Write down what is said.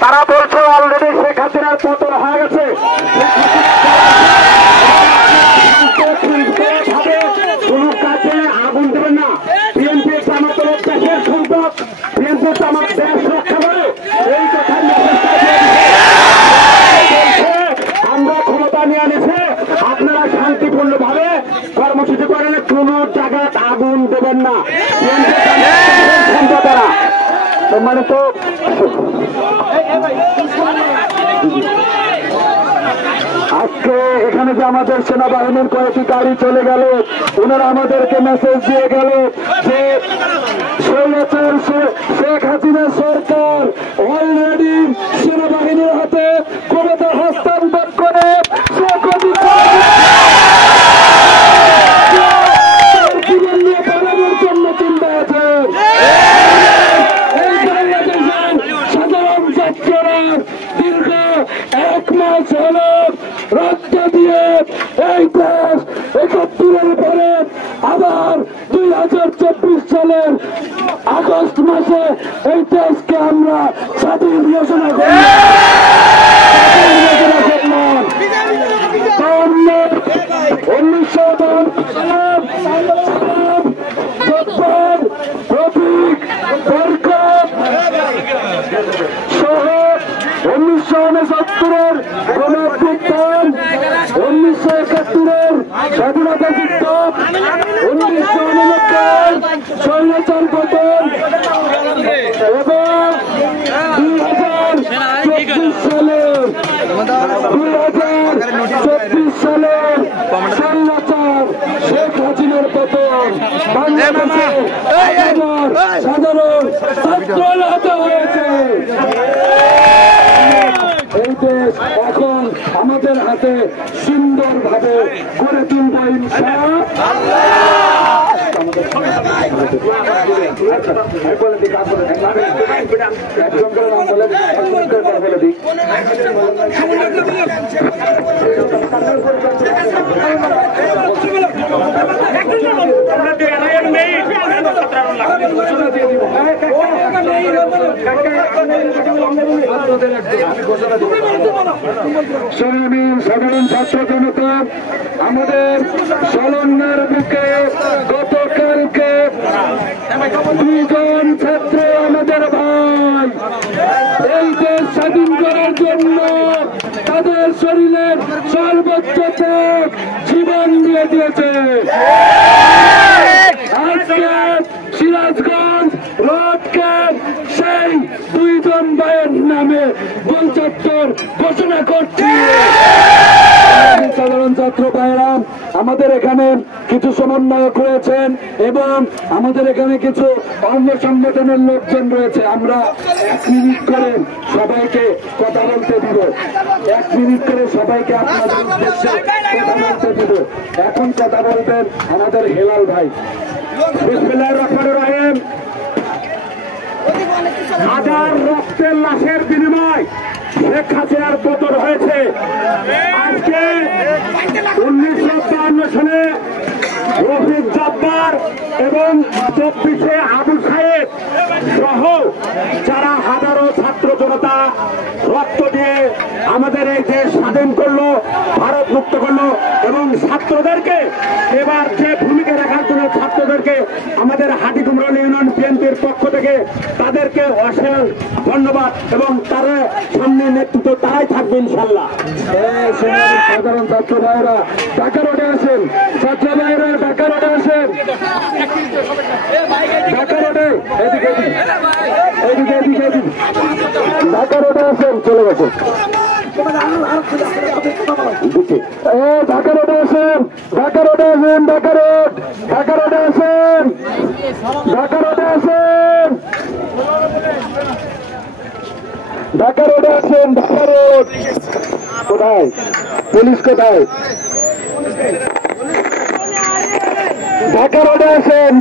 তারা বলছে অলরেডি শেখ হাসিনার পতন হয়ে গেছে। কোন কাজে আগুন দেবেন না। বিএনপি আমার তো দেশের সম্পদ, বিএনপি আমার দেশ রক্ষা করে, এই কথা আমরা ক্ষমতা নিয়ে আনেছে। আপনারা শান্তিপূর্ণ ভাবে কর্মসূচি করেন, কোন জায়গায় আগুন দেবেন না। সম্পদারা মানে তো আজকে এখানে যে আমাদের সেনাবাহিনীর কয়েকটি গাড়ি চলে গেল, ওনারা আমাদেরকে মেসেজ দিয়ে গেল যে শেখ হাসিনা সরকার অলরেডি সেনাবাহিনীর হাতে ক্ষমতা হস্তান্তর করে জীবন নিয়ে পালানোর জন্য চিন্তা আছে। সাধারণ ছাত্ররা দীর্ঘ 1 মাস হল রক্ত দিয়ে এই দেশ 71-এর পরে আবার 2024 সালের আগস্ট মাসে এই দেশকে আমরা স্বাধীন ঘোষণা করলাম। 1969-এর গণঅভ্যুত্থান, 1971-এর স্বাধীনতা যুদ্ধ, 1989 স্বৈরাচার পতন এবং 2024 সালের স্বৈরাচার শেখ হাসিনার পতন বাংলাদেশে সাধারণ ছাত্র হাতে হয়েছে। এই দেশ এখন আমাদের হাতে সুন্দরভাবে করে তুলব ইনশাআল্লাহ। সাধারণ ছাত্র জনতা আমাদের সলন্নার বুকে গতকালকে 2 জন ছাত্র আমাদের ভাই এই দেশ স্বাধীন করার জন্য তাদের শরীরের সর্বোচ্চ ত্যাগ জীবন দিয়ে দিয়েছে। আজকে সিরাজগঞ্জ রোডকে সেই 2 জন ভাইয়ের নামে গোল চত্বর ঘোষণা করছি। সাধারণ ছাত্র ভাইরা আমাদের এখানে কিছু সমন্বয়ক রয়েছেন এবং আমাদের এখানে কিছু অন্য সংগঠনের লোকজন রয়েছে। আমরা 1 মিনিট করে সবাইকে কথা বলতে দিব, 1 মিনিট করে সবাইকে আপনাদের উদ্দেশ্যে কথা বলতে দিব। এখন কথা বলবেন আমাদের হেলাল ভাই। বিসমিল্লাহির রহমানির রহিম। হাজার রক্তের লাশের বিনিময় শেখ হাসিনার পতন হয়েছে। আজকে 1952 সালে রফিক জব্বার এবং 24-এ আবু সাহেব সহ যারা হাজারো ছাত্র জনতা রক্ত দিয়ে আমাদের এই দেশ স্বাধীন করলো, ভারত মুক্ত করলো এবং ছাত্রদেরকে এবার যে ভূমিকা রাখার জন্য ছাত্রদেরকে আমাদের হাটিকুমরা ইউনিয়ন বিএনপির পক্ষ থেকে তাদেরকে অশেষ ধন্যবাদ এবং তারা সামনে নেতৃত্ব তারাই থাকবে ইনশাল্লাহ। সাধারণ ছাত্র ভাইরা ঢাকা রোডে আসেন, ছাত্র ভাইরা ঢাকা রোডে আসেন, ঢাকা রোডে এদিকে এদিকে এদিকে এদিকে ঢাকা রোডে আসেন, চলে গেছেন ঢাকা রোডে আসেন, ঢাকা রোডে আসেন, ঢাকা রোড, ঢাকা রোডে আসেন, ঢাকা রোডে আসেন, ঢাকা রোডে আসেন, ঢাকা রোড। কোথায় পুলিশ, কোথায়? ঢাকা রোডে আসেন।